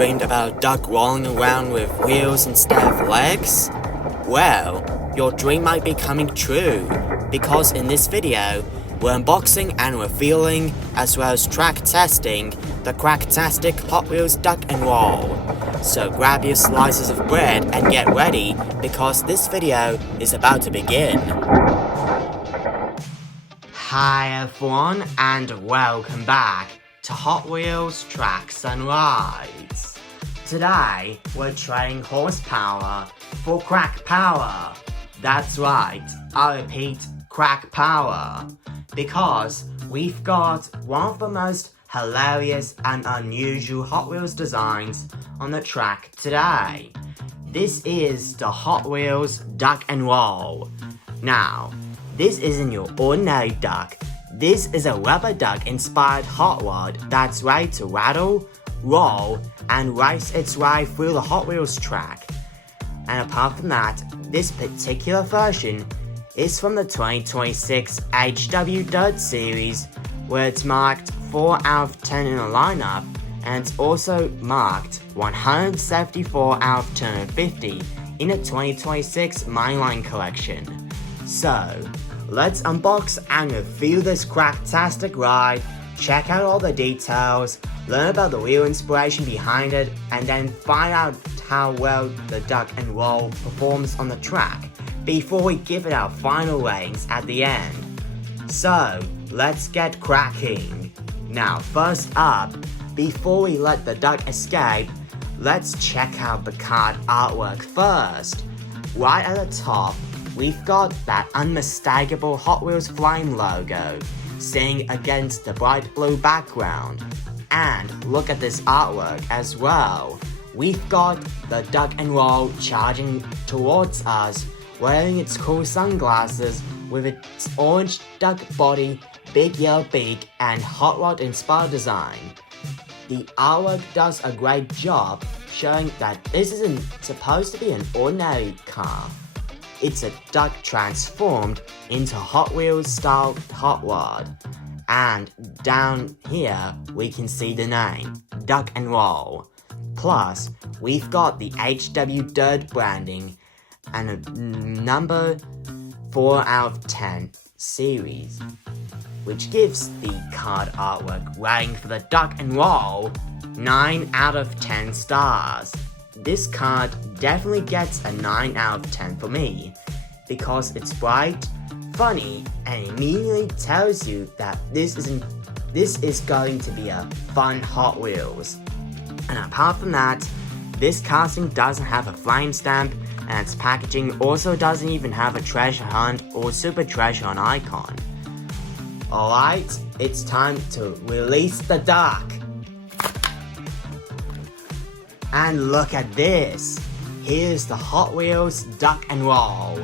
dreamed about a duck rolling around with wheels instead of legs? Well, your dream might be coming true, because in this video, we're unboxing and revealing, as well as track testing, the Quacktastic Hot Wheels Duck and Roll. So grab your slices of bread and get ready, because this video is about to begin. Hi everyone, and welcome back to Hot Wheels Tracks and Rides. Today, we're trading horsepower for Quack Power. That's right, I repeat, Quack Power. Because we've got one of the most hilarious and unusual Hot Wheels designs on the track today. This is the Hot Wheels Duck and Roll. Now, this isn't your ordinary duck. This is a rubber duck inspired hot rod that's ready to rattle, roll, and race its way through the Hot Wheels track. And apart from that, this particular version is from the 2026 HW Dirt series, where it's marked 4 out of 10 in the lineup, and it's also marked 174 out of 250 in the 2026 mainline collection. So, let's unbox and review this Quacktastic ride, check out all the details, learn about the real inspiration behind it, and then find out how well the Duck and Roll performs on the track before we give it our final ratings at the end. So, let's get cracking. Now, first up, before we let the duck escape, let's check out the card artwork first. Right at the top, we've got that unmistakable Hot Wheels Flame logo sitting against the bright blue background. And look at this artwork as well. We've got the Duck and Roll charging towards us, wearing its cool sunglasses with its orange duck body, big yellow beak, and hot rod inspired design. The artwork does a great job showing that this isn't supposed to be an ordinary car. It's a duck transformed into Hot Wheels style hot rod. And down here we can see the name, Duck and Roll. Plus, we've got the HW Dirt branding and a number 4 out of 10 series, which gives the card artwork rating for the Duck and Roll 9 out of 10 stars. This card definitely gets a 9 out of 10 for me, because it's bright, funny, and immediately tells you that this is going to be a fun Hot Wheels. And apart from that, this casting doesn't have a flame stamp, and its packaging also doesn't even have a treasure hunt or super treasure hunt icon. Alright, it's time to release the duck. And look at this. Here's the Hot Wheels Duck and Roll.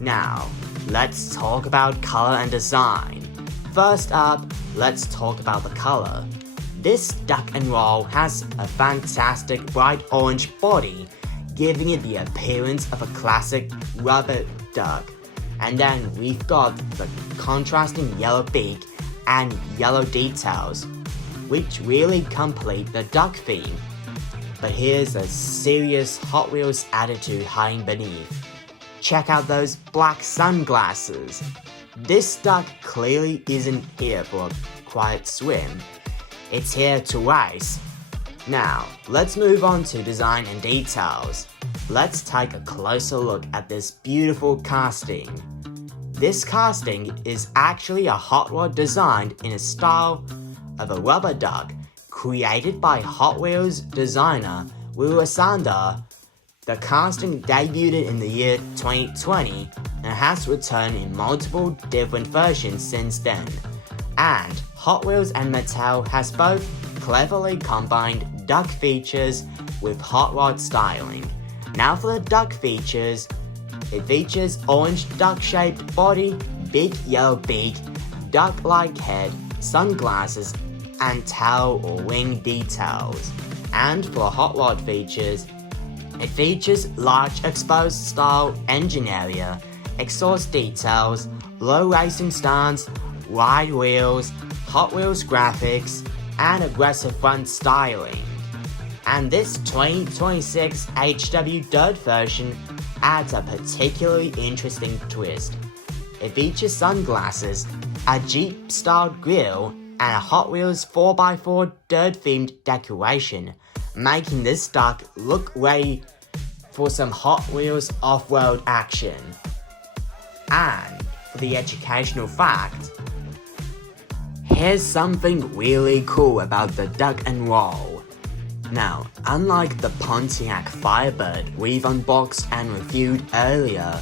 Now, let's talk about color and design. First up, let's talk about the color. This Duck and Roll has a fantastic bright orange body, giving it the appearance of a classic rubber duck. And then we've got the contrasting yellow beak and yellow details, which really complete the duck theme. But here's a serious Hot Wheels attitude hiding beneath. Check out those black sunglasses. This duck clearly isn't here for a quiet swim. It's here to race. Now, let's move on to design and details. Let's take a closer look at this beautiful casting. This casting is actually a hot rod designed in a style of a rubber duck, created by Hot Wheels designer Will Sander. The casting debuted in the year 2020 and has returned in multiple different versions since then. And Hot Wheels and Mattel has both cleverly combined duck features with hot rod styling. Now for the duck features. It features orange duck-shaped body, big yellow beak, duck-like head, sunglasses, and tail or wing details. And for hot rod features, it features large exposed style engine area, exhaust details, low racing stance, wide wheels, Hot Wheels graphics, and aggressive front styling. And this 2026 HW Dirt version adds a particularly interesting twist. It features sunglasses, a Jeep-styled grille, and a Hot Wheels 4x4 dirt-themed decoration, making this duck look ready for some Hot Wheels off-road action. And for the educational fact, here's something really cool about the Duck and Roll. Now, unlike the Pontiac Firebird we've unboxed and reviewed earlier,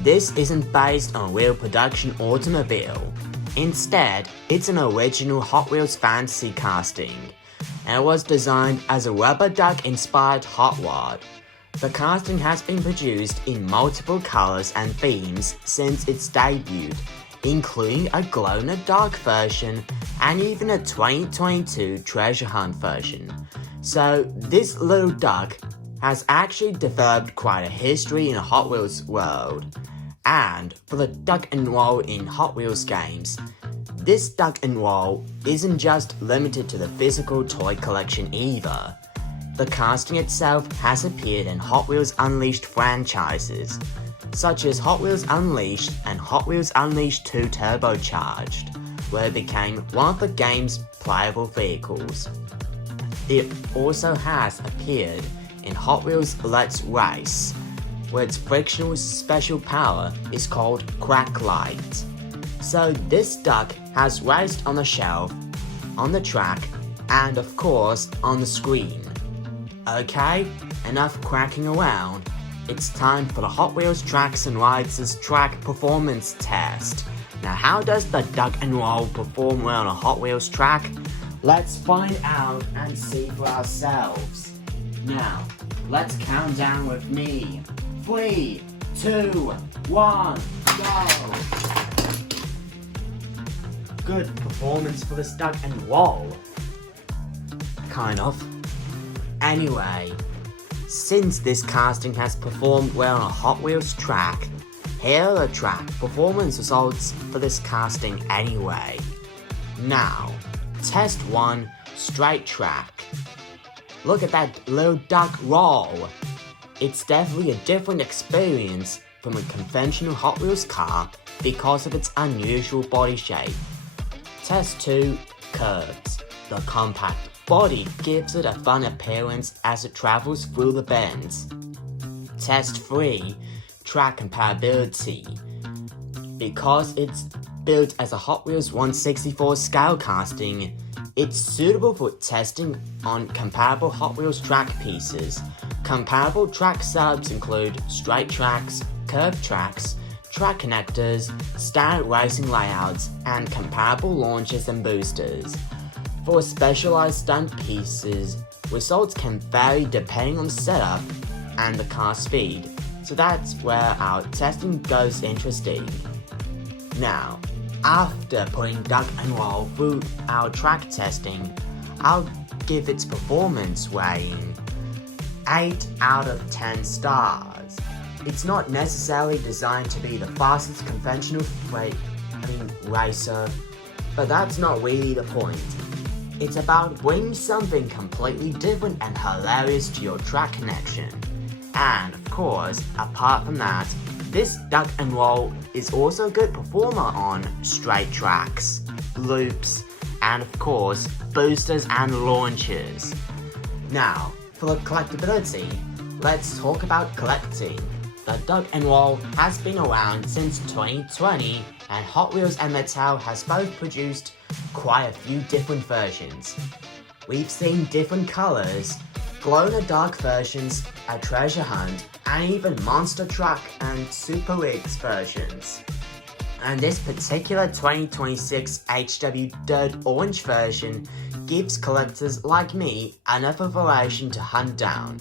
this isn't based on a real production automobile. Instead, it's an original Hot Wheels fantasy casting, and it was designed as a rubber duck-inspired hot rod. The casting has been produced in multiple colors and themes since its debut, including a glow-in-the-dark version and even a 2022 treasure hunt version. So this little duck has actually developed quite a history in the Hot Wheels world. And for the Duck and Roll in Hot Wheels games, this Duck and Roll isn't just limited to the physical toy collection either. The casting itself has appeared in Hot Wheels Unleashed franchises, such as Hot Wheels Unleashed and Hot Wheels Unleashed 2 Turbocharged, where it became one of the game's playable vehicles. It also has appeared in Hot Wheels Let's Race, where its frictional special power is called QUACK Light. So this duck has raced on the shelf, on the track, and of course on the screen. Okay, enough quacking around. It's time for the Hot Wheels Tracks and Rides' track performance test. Now how does the Duck and Roll perform well on a Hot Wheels track? Let's find out and see for ourselves. Now, let's count down with me. 3, 2, 1, go! Good performance for this Duck and Roll. Kind of. Anyway, since this casting has performed well on a Hot Wheels track, here are the track performance results for this casting anyway. Now, test 1, straight track. Look at that little duck roll. It's definitely a different experience from a conventional Hot Wheels car because of its unusual body shape. Test 2, curves. The compact body gives it a fun appearance as it travels through the bends. Test 3, track compatibility. Because it's built as a Hot Wheels 1/64 scale casting, it's suitable for testing on compatible Hot Wheels track pieces. Compatible track subs include straight tracks, curved tracks, track connectors, standard racing layouts, and compatible launchers and boosters. For specialized stunt pieces, results can vary depending on the setup and the car speed, so that's where our testing goes interesting. Now, after putting Duck and Roll through our track testing, I'll give its performance rating 8 out of 10 stars. It's not necessarily designed to be the fastest conventional racer, but that's not really the point. It's about bringing something completely different and hilarious to your track connection. And of course, apart from that, this Duck and Roll is also a good performer on straight tracks, loops, and of course, boosters and launchers. Now, for the collectibility, let's talk about collecting. The Duck and Roll has been around since 2020, and Hot Wheels and Mattel has both produced quite a few different versions. We've seen different colors, glow-in-the-dark versions, a treasure hunt, and even monster truck and super rigs versions. And this particular 2026 HW Dirt Orange version gives collectors like me another variation to hunt down,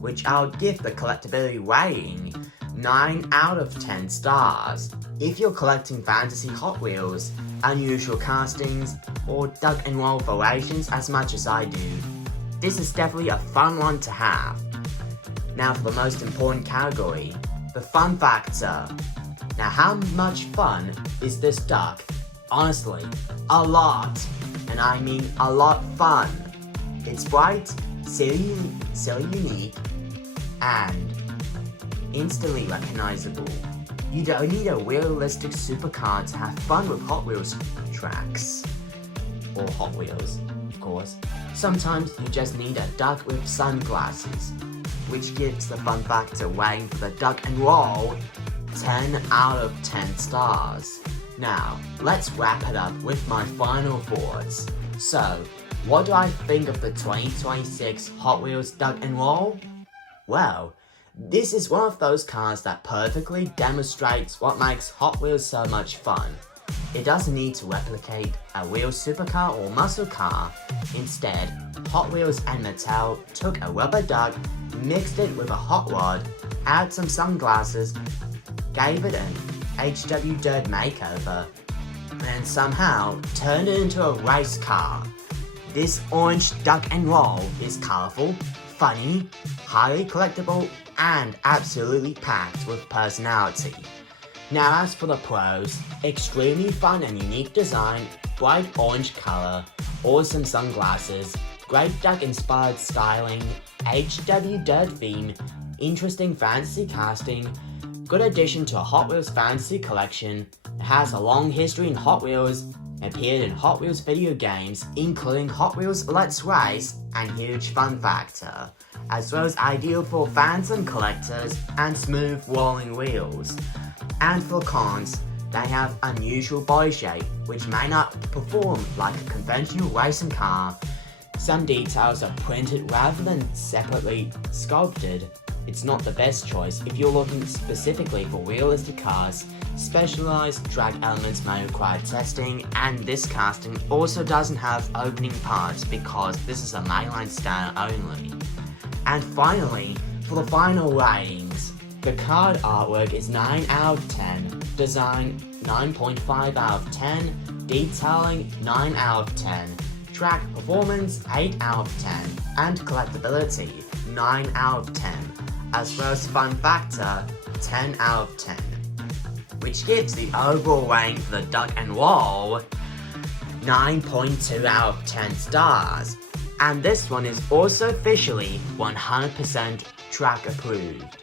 which I'll give the collectibility rating 9 out of 10 stars. If you're collecting fantasy Hot Wheels, unusual castings, or Duck and Roll variations as much as I do, this is definitely a fun one to have. Now for the most important category, the fun factor. Now how much fun is this duck? Honestly, a lot. And I mean a lot fun. It's bright, so unique and instantly recognizable. You don't need a realistic supercar to have fun with Hot Wheels tracks. Or Hot Wheels, of course. Sometimes you just need a duck with sunglasses, which gives the fun factor weighing for the duck and roll 10 out of 10 stars. Now, let's wrap it up with my final thoughts. So, what do I think of the 2026 Hot Wheels Duck and Roll? Well, this is one of those cars that perfectly demonstrates what makes Hot Wheels so much fun. It doesn't need to replicate a real supercar or muscle car. Instead, Hot Wheels and Mattel took a rubber duck, mixed it with a hot rod, added some sunglasses, gave it an HW Dirt makeover, and somehow turned it into a race car. This orange duck and roll is colorful, funny, highly collectible, and absolutely packed with personality. Now as for the pros, extremely fun and unique design, bright orange color, awesome sunglasses, great duck inspired styling, HW Dirt theme, interesting fantasy casting, good addition to a Hot Wheels fantasy collection, has a long history in Hot Wheels, appeared in Hot Wheels video games including Hot Wheels Let's Race and huge fun factor, as well as ideal for fans and collectors and smooth rolling wheels. And for cons, they have unusual body shape which may not perform like a conventional racing car. Some details are printed rather than separately sculpted. It's not the best choice if you're looking specifically for realistic cars. Specialized drag elements may require testing, and this casting also doesn't have opening parts because this is a mainline style only. And finally, for the final ratings, the card artwork is 9 out of 10, design 9.5 out of 10, detailing 9 out of 10, track performance 8 out of 10, and collectability 9 out of 10, as well as fun factor 10 out of 10, which gives the overall rating for the Duck and Roll 9.2 out of 10 stars. And this one is also officially 100% track approved.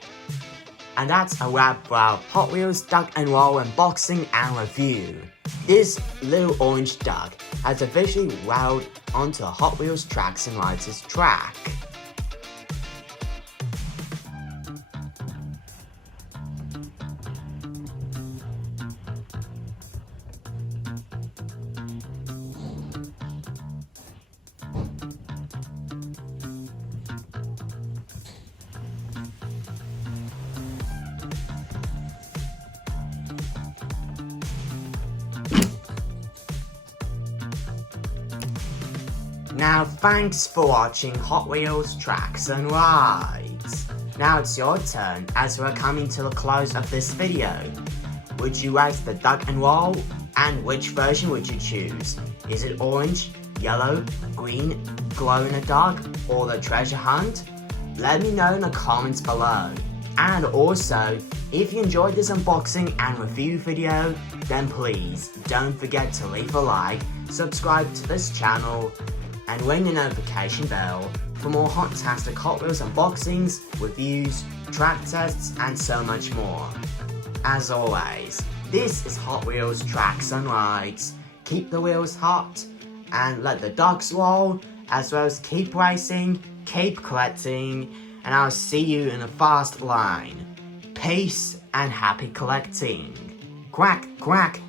And that's a wrap for our Hot Wheels Duck and Roll unboxing and review. This little orange duck has officially rolled onto a Hot Wheels Tracks and Rides track. Now thanks for watching Hot Wheels Tracks and Rides. Now it's your turn as we're coming to the close of this video. Would you race the Duck and Roll? And which version would you choose? Is it orange, yellow, green, glow in the dark, or the treasure hunt? Let me know in the comments below. And also, if you enjoyed this unboxing and review video, then please don't forget to leave a like, subscribe to this channel, and ring the notification bell for more hot-tastic Hot Wheels unboxings, reviews, track tests, and so much more. As always, this is Hot Wheels Tracks and Rides. Keep the wheels hot, and let the ducks roll, as well as keep racing, keep collecting, and I'll see you in the fast line. Peace and happy collecting. Quack, quack.